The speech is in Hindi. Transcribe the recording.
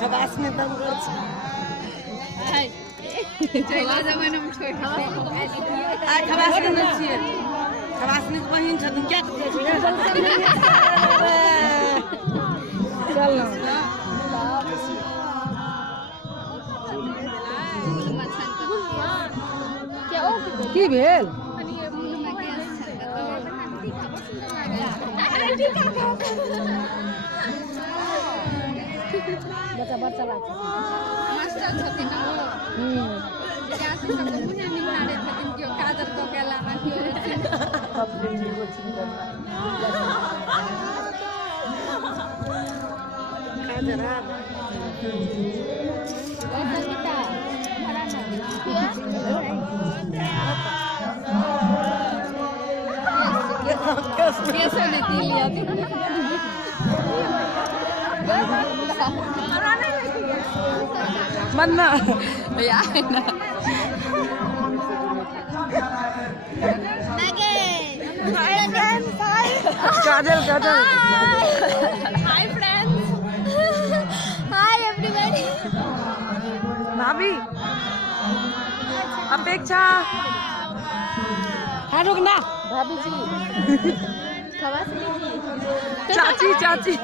खबास में दम खबास के न छियै खबास ने बहिन छथिन क्या चल की भेल बच्चा बच्चा लागत मास्टर छथिन न क्या से सब मुने निहारे छथिन कि काजल को केला ना कि अपने को चिंता काजल बेटा भरा ना कैसे ने लिया मन्ना यार ना Kajal Kajal hi friends hi everybody भाभी अपेक्षा हाँ रुक ना भाभी जी चाची चाची